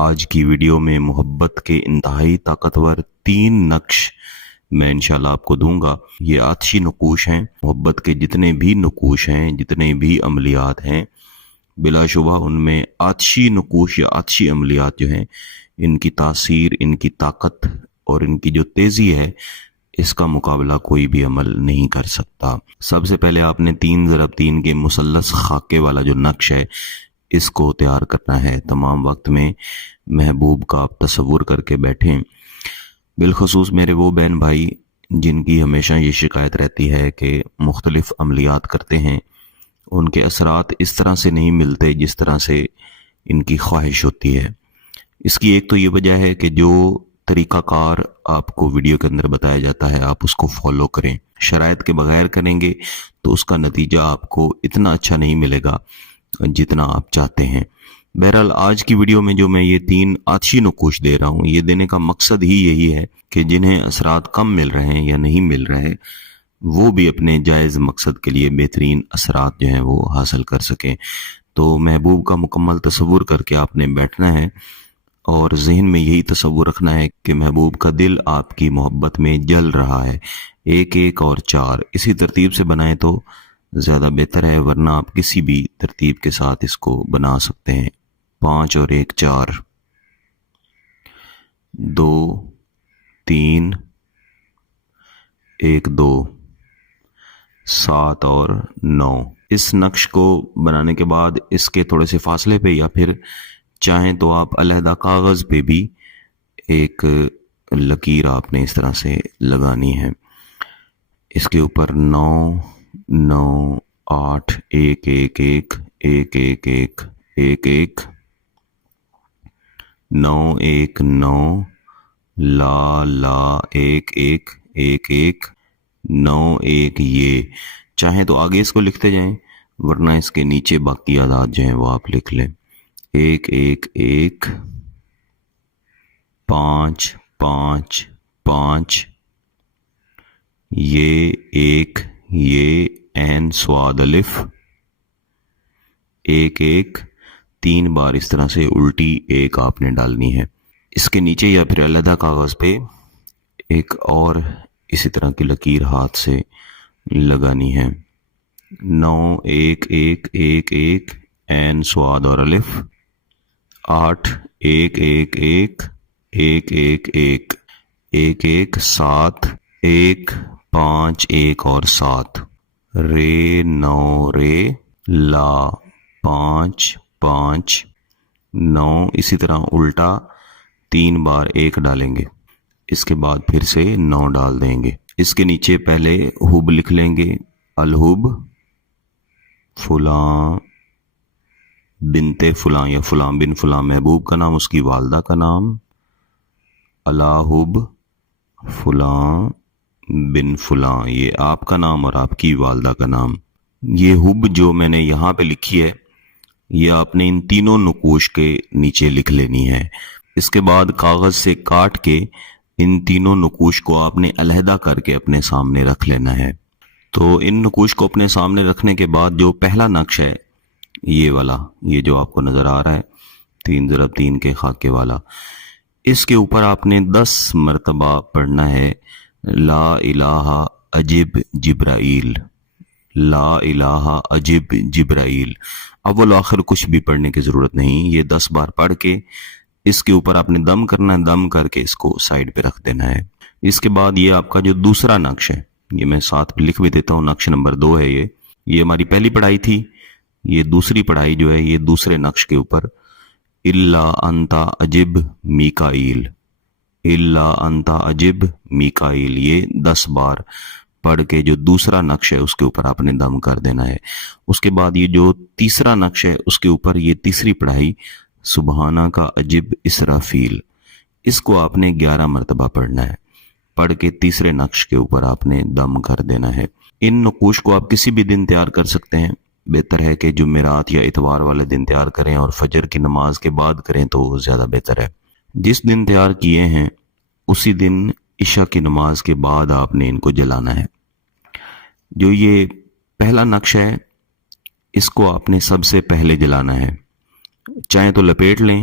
آج کی ویڈیو میں محبت کے انتہائی طاقتور 3 نقش میں انشاءاللہ آپ کو دوں گا۔ یہ آتشی نقوش ہیں۔ محبت کے جتنے بھی نقوش ہیں، جتنے بھی عملیات ہیں، بلا شبہ ان میں آتشی نقوش یا آتشی عملیات جو ہیں، ان کی تاثیر، ان کی طاقت اور ان کی جو تیزی ہے، اس کا مقابلہ کوئی بھی عمل نہیں کر سکتا۔ سب سے پہلے آپ نے 3x3 کے مثلث خاکے والا جو نقش ہے، اس کو تیار کرنا ہے۔ تمام وقت میں محبوب کا آپ تصور کر کے بیٹھیں۔ بالخصوص میرے وہ بہن بھائی جن کی ہمیشہ یہ شکایت رہتی ہے کہ مختلف عملیات کرتے ہیں، ان کے اثرات اس طرح سے نہیں ملتے جس طرح سے ان کی خواہش ہوتی ہے۔ اس کی ایک تو یہ وجہ ہے کہ جو طریقہ کار آپ کو ویڈیو کے اندر بتایا جاتا ہے، آپ اس کو فالو کریں۔ شرائط کے بغیر کریں گے تو اس کا نتیجہ آپ کو اتنا اچھا نہیں ملے گا جتنا آپ چاہتے ہیں۔ بہرحال آج کی ویڈیو میں جو میں یہ 3 آتشی نقوش دے رہا ہوں، یہ دینے کا مقصد ہی یہی ہے کہ جنہیں اثرات کم مل رہے ہیں یا نہیں مل رہے، وہ بھی اپنے جائز مقصد کے لیے بہترین اثرات جو ہیں وہ حاصل کر سکیں۔ تو محبوب کا مکمل تصور کر کے آپ نے بیٹھنا ہے اور ذہن میں یہی تصور رکھنا ہے کہ محبوب کا دل آپ کی محبت میں جل رہا ہے۔ 1 1 اور 4 اسی ترتیب سے بنائیں تو زیادہ بہتر ہے، ورنہ آپ کسی بھی ترتیب کے ساتھ اس کو بنا سکتے ہیں۔ 5 اور 1 4، 2 3 1 2، 7 اور 9۔ اس نقش کو بنانے کے بعد اس کے تھوڑے سے فاصلے پہ یا پھر چاہیں تو آپ علیحدہ کاغذ پہ بھی ایک لکیر آپ نے اس طرح سے لگانی ہے۔ اس کے اوپر 9 9 8 1 1 1 1 1 1 1 1 9 1 9 لا لا 1 1 1 1 9 1۔ یہ چاہیں تو آگے اس کو لکھتے جائیں، ورنہ اس کے نیچے باقی اعداد جو ہیں وہ آپ لکھ لیں۔ 1 1 1 5 5 5، یہ 1، یہ عین صاد الف 1 1، 3 بار اس طرح سے الٹی 1 آپ نے ڈالنی ہے۔ اس کے نیچے یا پھر علیحدہ کاغذ پہ ایک اور اسی طرح کی لکیر ہاتھ سے لگانی ہے۔ 9 1 1 1 1 عین صاد اور الف، 8 1 1 1 1 1 1 1 1 7 1 5 1 اور 7، رے 9 رے لا 5 5 9، اسی طرح الٹا 3 بار 1 ڈالیں گے، اس کے بعد پھر سے 9 ڈال دیں گے۔ اس کے نیچے پہلے حب لکھ لیں گے، الحب فلاں بنت فلاں یا فلاں بن فلاں، محبوب کا نام، اس کی والدہ کا نام، الحب فلاں بن فلاں، یہ آپ کا نام اور آپ کی والدہ کا نام۔ یہ حب جو میں نے یہاں پہ لکھی ہے، یہ آپ نے ان تینوں نقوش کے نیچے لکھ لینی ہے۔ اس کے بعد کاغذ سے کاٹ کے ان تینوں نقوش کو آپ نے علیحدہ کر کے اپنے سامنے رکھ لینا ہے۔ تو ان نقوش کو اپنے سامنے رکھنے کے بعد جو پہلا نقش ہے، یہ والا، یہ جو آپ کو نظر آ رہا ہے 3x3 کے خاکے والا، اس کے اوپر آپ نے 10 مرتبہ پڑھنا ہے لا الہ عجب جبرائیل، لا الہ عجب جبرائیل۔ اول آخر کچھ بھی پڑھنے کی ضرورت نہیں، یہ 10 بار پڑھ کے اس کے اوپر آپ نے دم کرنا ہے، دم کر کے اس کو سائیڈ پہ رکھ دینا ہے۔ اس کے بعد یہ آپ کا جو دوسرا نقش ہے، یہ میں ساتھ پہ لکھ بھی دیتا ہوں، نقش نمبر 2 ہے یہ ہماری پہلی پڑھائی تھی۔ یہ دوسری پڑھائی جو ہے، یہ دوسرے نقش کے اوپر الا انت عجب میکائیل، الا انت عجب میکائیل، یہ 10 بار پڑھ کے جو دوسرا نقش ہے اس کے اوپر آپ نے دم کر دینا ہے۔ اس کے بعد یہ جو تیسرا نقش ہے، اس کے اوپر یہ تیسری پڑھائی سبحانہ کا عجب اسرافیل، اس کو آپ نے 11 مرتبہ پڑھنا ہے۔ پڑھ کے تیسرے نقش کے اوپر آپ نے دم کر دینا ہے۔ ان نقوش کو آپ کسی بھی دن تیار کر سکتے ہیں، بہتر ہے کہ جمعرات یا اتوار والے دن تیار کریں اور فجر کی نماز کے بعد کریں تو زیادہ بہتر ہے۔ جس دن تیار کیے ہیں اسی دن عشاء کی نماز کے بعد آپ نے ان کو جلانا ہے۔ جو یہ پہلا نقش ہے، اس کو آپ نے سب سے پہلے جلانا ہے، چاہیں تو لپیٹ لیں،